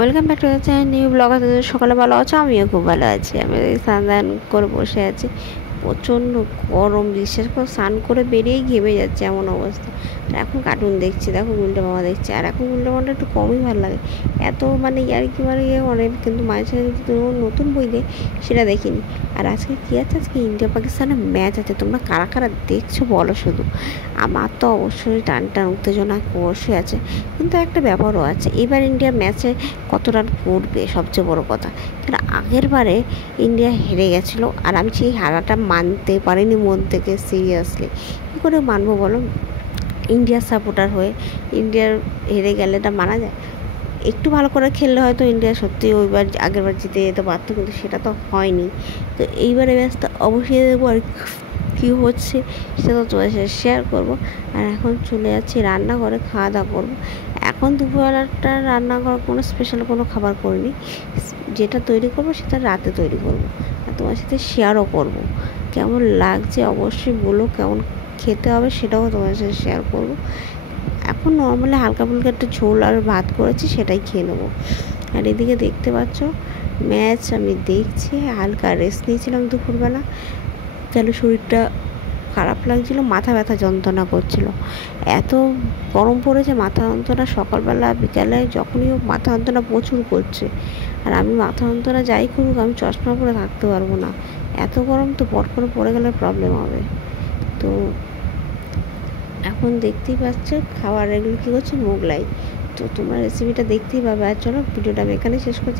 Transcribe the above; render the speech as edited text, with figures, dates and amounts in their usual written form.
Welcome back to the channel new blog. সকালে ভালো আছো? আমিও খুব ভালো আছি। আমি স্নান করে বসে আছি। প্রচণ্ড গরম, বিশ্বাস করে স্নান করে বেরিয়েই ঘেমে যাচ্ছে, এমন অবস্থা। এখন কার্টুন দেখছি, দেখো গুলটে মামা দেখছি। আর এখন গুলটে মামাটা একটু কমই ভালো লাগে, এত মানে ইয়ার্কি মারে অনেক। কিন্তু মাঝে সাঝে নতুন বই দেয়, সেটা দেখিনি। আর আজকে কী আছে? আজকে ইন্ডিয়া পাকিস্তানের ম্যাচ আছে। তোমরা কারা কারা দেখছো বলো শুধু। আমার তো অবশ্যই টান টান উত্তেজনা অবশ্যই আছে, কিন্তু একটা ব্যাপারও আছে। এবার ইন্ডিয়া ম্যাচে কত রান করবে সবচেয়ে বড় কথা। কেন আগের বারে ইন্ডিয়া হেরে গেছিলো, আর আমি সেই হারাটা মানতে পারিনি মন থেকে। সিরিয়াসলি কী করে মানবো বলো? ইন্ডিয়ার সাপোর্টার হয়ে ইন্ডিয়ার হেরে গেলে এটা মানা যায়? একটু ভালো করে খেললে হয়তো ইন্ডিয়া সত্যি ওইবার আগের বার জিতে যেতে পারতো, কিন্তু সেটা তো হয়নি। তো এইবারে ম্যাচটা অবশ্যই দেবো। আর কী হচ্ছে সেটা তো তোমার সাথে শেয়ার করবো। আর এখন চলে যাচ্ছি রান্নাঘরে, খাওয়া দাওয়া করবো। এখন দুপুরবেলাটা রান্না করার কোনো স্পেশাল কোনো খাবার করিনি। যেটা তৈরি করবো সেটা রাতে তৈরি করবো, আর তোমার সাথে শেয়ারও করবো। কেমন লাগছে অবশ্যই বলো, কেমন খেতে হবে সেটাও তোমার সাথে শেয়ার করবো। এখন নর্মালি হালকা ফুলকা একটা ঝোল আর ভাত করেছি, সেটাই খেয়ে নেবো। আর এদিকে দেখতে পাচ্ছ ম্যাচ আমি দেখছি, হালকা রেস্ট নিয়েছিলাম দুপুরবেলা। কেন শরীরটা খারাপ লাগছিলো, মাথা ব্যথা যন্ত্রণা করছিলো। এত গরম পড়েছে, মাথা যন্ত্রণা সকালবেলা বিকালে যখনই হোক মাথা যন্ত্রণা প্রচুর করছে। আর আমি মাথা যন্ত্রণা যাই করুক, আমি চশমা পরে থাকতে পারবো না। এত গরম তো, পট করে পড়ে গেলে প্রবলেম হবে। তো এখন দেখতেই পাচ্ছ খাবার এগুলো কী করছে, মোগলাই। তো তোমরা রেসিপিটা দেখতেই পাবে। আর চলো ভিডিওটা আমি এখানে শেষ করছি।